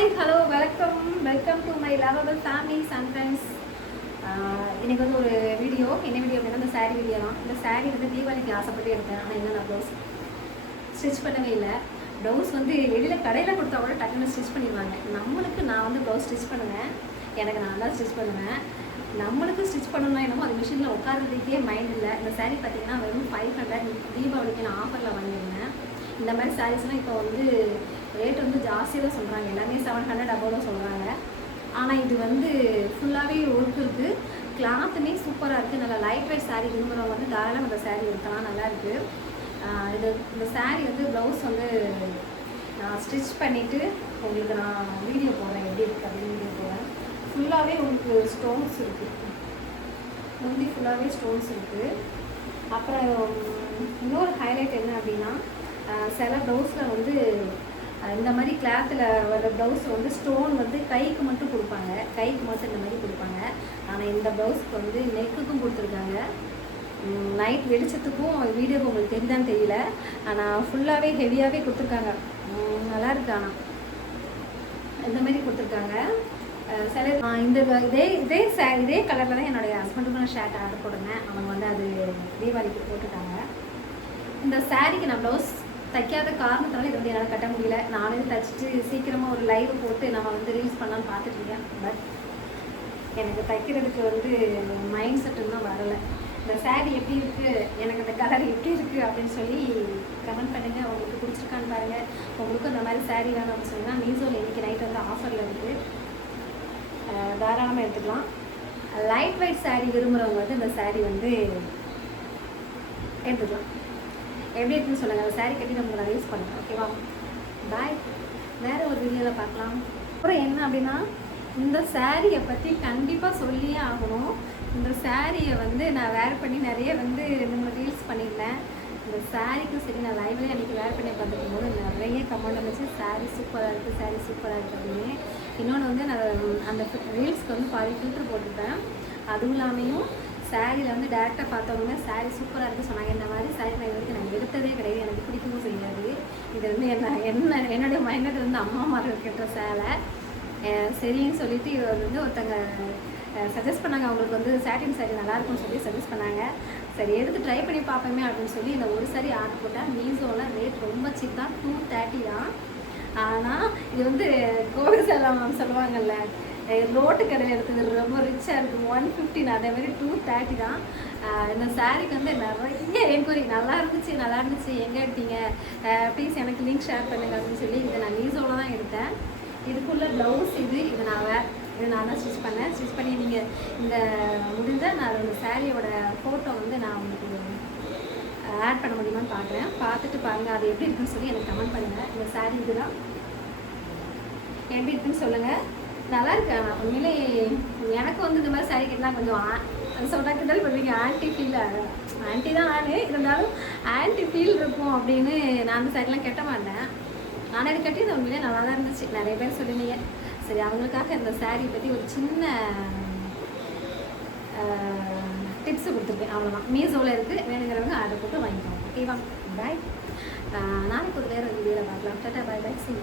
Hi hello welcome to my lovable families and friends. இன்றைக்கி வந்து ஒரு வீடியோ என்ன வீடியோ அப்படின்னா இந்த சாரீ வீடியோ தான். இந்த சாரீ வந்து தீபாவளிக்கு ஆசைப்பட்டு எடுத்தேன். ஆனால் இன்னும் நான் ப்ளவுஸ் ஸ்டிச் பண்ணவே இல்லை. ப்ளவுஸ் வந்து வெளியில் கடையில் கொடுத்தா கூட டக்குன்னு ஸ்டிச் பண்ணிடுவாங்க. நம்மளுக்கு நான் வந்து ப்ளவுஸ் ஸ்டிச் பண்ணுவேன். எனக்கு நான் தான் ஸ்டிச் பண்ணுவேன். நம்மளுக்கு ஸ்டிச் பண்ணணும்னா என்னமோ அது மிஷினில் உட்காரதுக்கே மைண்ட் இல்லை. இந்த சாரீ பார்த்தீங்கன்னா வெறும் 500 தீபாவளிக்கு நான் ஆஃபரில் வாங்கியிருந்தேன். இந்த மாதிரி சாரீஸ்லாம் இப்போ வந்து ரேட் வந்து ஜாஸ்தியாக தான் சொல்கிறாங்க. எல்லாமே 700 above தான் சொல்கிறாங்க. ஆனால் இது வந்து ஃபுல்லாகவே ஒர்க் இருக்குது. கிளாத்துமே சூப்பராக இருக்குது. நல்லா லைட் வெயிட் சாரீ விரும்புகிறவங்க வந்து தாராளமாக இந்த சாரீ எடுக்கலாம். நல்லாயிருக்கு. இந்த சாரீ வந்து ப்ளவுஸ் வந்து நான் ஸ்டிச் பண்ணிவிட்டு உங்களுக்கு நான் வீடியோ போடுறேன், எப்படி இருக்குது அப்படின்னு வீடியோ போடுறேன். ஃபுல்லாகவே உங்களுக்கு ஸ்டோன்ஸ் இருக்குது. முந்தி ஃபுல்லாகவே ஸ்டோன்ஸ் இருக்குது. அப்புறம் இன்னொரு ஹைலைட் என்ன அப்படின்னா, சில ப்ளவுஸில் வந்து இந்த மாதிரி கிளாத்தில் வர ப்ளவுஸ் வந்து ஸ்டோன் வந்து கைக்கு மட்டும் கொடுப்பாங்க. கைக்கு மட்டும் இந்த மாதிரி கொடுப்பாங்க. ஆனால் இந்த ப்ளவுஸ்க்கு வந்து நெக்குக்கும் கொடுத்துருக்காங்க. நைட் வெளிச்சத்துக்கும் வீடியோக்கு உங்களுக்கு தெரியுதான்னு தெரியல. ஆனால் ஃபுல்லாகவே ஹெவியாகவே கொடுத்துருக்காங்க. நல்லா இருக்கு. ஆனால் இந்த மாதிரி கொடுத்துருக்காங்க. சில இதே கலரில் தான் என்னுடைய ஹஸ்பண்டுக்கு நான் ஷர்ட் ஆர்டர் போடுறேன். அவங்க வந்து அது தீபாவளிக்கு போட்டுட்டாங்க. இந்த சாரீக்கு நான் ப்ளவுஸ் தைக்காத காரணத்தால இது வந்து என்னால் கட்ட முடியல. நானே தைச்சிட்டு சீக்கிரமாக ஒரு லைவ் போட்டு நம்ம வந்து ரீல்ஸ் பண்ணலான்னு பார்த்துட்ருக்கேன். பட் எனக்கு தைக்கிறதுக்கு வந்து மைண்ட் செட்டு தான் வரலை. இந்த சாரீ எப்படி இருக்குது, எனக்கு இந்த கலர் எப்படி இருக்குது அப்படின்னு சொல்லி கமெண்ட் பண்ணுங்கள். உங்களுக்கு பிடிச்சிருக்கான்னு பாருங்கள். உங்களுக்கு இந்த மாதிரி சாரீ வேணும் அப்படின்னு சொன்னால் மீஷோவில் இன்றைக்கி நைட் வந்து ஆஃபரில் இருக்குது. தாராளமாக எடுத்துக்கலாம். லைட் வெயிட் சாரீ விரும்புகிறவங்க வந்து இந்த சாரீ வந்து எடுத்துக்கலாம். எப்படி இருக்குன்னு சொல்லுங்கள். அந்த சாரீ கட்டி நம்ம நான் யூஸ் பண்ணுறேன். ஓகேவா? பாய். வேறு ஒரு வீடியோவில் பார்க்கலாம். அப்புறம் என்ன அப்படின்னா, இந்த சாரியை பற்றி கண்டிப்பாக சொல்லியே ஆகணும். இந்த சாரியை வந்து நான் வேர் பண்ணி நிறைய வந்து 2-3 ரீல்ஸ் பண்ணியிருந்தேன். இந்த சாரீக்கும் சரி, நான் லைவ்லேயே அன்றைக்கி வேர் பண்ணி பார்த்துக்கும் போது நிறைய கமெண்ட் வந்துச்சு, சாரீ சூப்பராக இருக்குது, சாரீ சூப்பராக இருக்குது அப்படின்னு. இன்னொன்று வந்து நான் அந்த ரீல்ஸ்க்கு வந்து பாதி ஃபில்ட்ரு போட்டுப்பேன். அதுவும் இல்லாமையும் சாரியில் வந்து டேரெக்டாக பார்த்தவங்க சாரீ சூப்பராக இருக்குது சொன்னாங்க. இந்த மாதிரி சாரீ நான் வரைக்கும் நான் எடுத்ததே கிடையாது. எனக்கு பிடிக்கவும் செய்யாது. இது வந்து என்னுடைய மைண்டில் வந்து அம்மா மாதிரி இருக்கின்ற சேலை. சரின்னு சொல்லிவிட்டு இவர் வந்து ஒருத்தங்க சஜஸ்ட் பண்ணாங்க. அவங்களுக்கு வந்து சாட்டின் சாரீ நல்லாயிருக்கும்னு சொல்லி சஜஸ்ட் பண்ணாங்க. சரி எடுத்து ட்ரை பண்ணி பார்ப்போமே அப்படின்னு சொல்லி இந்த ஒரு சாரீ ஆர்டர் போட்டேன். மீஷோவில் ரேட் ரொம்ப சீப் தான், 230 தான். ஆனால் இது வந்து கோவில் சேலம் சொல்லுவாங்கள்ல, ரோட்டு கடையில் எடுத்தது ரொம்ப ரிச்சாக இருக்குது. 150. அதே மாதிரி 230 தான். இந்த சாரீக்கு வந்து நிறைய என்கொயரி. நல்லா இருந்துச்சு எங்கே எடுத்தீங்க, ப்ளீஸ் எனக்கு லிங்க் ஷேர் பண்ணுங்க அப்படின்னு சொல்லி இதை நான் மீஷோவில் தான் எடுத்தேன். இதுக்குள்ளே ப்ளவுஸ் இது நான் தான் ஸ்டிச் பண்ணேன். ஸ்டிச் பண்ணி நீங்கள் இந்த முடிஞ்சால் நான் அந்த சாரியோட ஃபோட்டோ வந்து நான் உங்களுக்கு ஆட் பண்ண முடியுமான்னு பார்க்குறேன். பார்த்துட்டு பாருங்கள் அது எப்படி இருக்குன்னு சொல்லி எனக்கு கமெண்ட் பண்ணுங்கள். இந்த சாரீ இதுதான் எப்படி இருக்குன்னு சொல்லுங்கள். நல்லா இருக்கு. ஆனால் உண்மையிலே எனக்கு வந்து இந்த மாதிரி சாரீ கட்டினா கொஞ்சம் சொல்கிறாங்க பண்ணுவீங்க, ஆன்டி ஃபீல் ஆன்டி தான் நான் இருந்தாலும் ஆன்டி ஃபீல் இருக்கும் அப்படின்னு நான் அந்த சாரீலாம் கட்ட மாட்டேன். ஆனால் இது கட்டி இந்த உண்மையிலே நல்லா தான் இருந்துச்சு. நிறைய பேர் சொல்லினீங்க. சரி, அவங்களுக்காக இந்த சாரீ பற்றி ஒரு சின்ன டிப்ஸு கொடுத்துருக்கேன். அவ்வளோதான். மீஷோவில் இருக்குது. வேணுங்கிறவங்க ஆர்டர் போட்டு வாங்கிக்கோங்க. ஓகேவா? பாய். நாளைக்கு ஒரு வேறு வீடியோவில் பார்க்கலாம். டாடா, பாய் பாய். சி.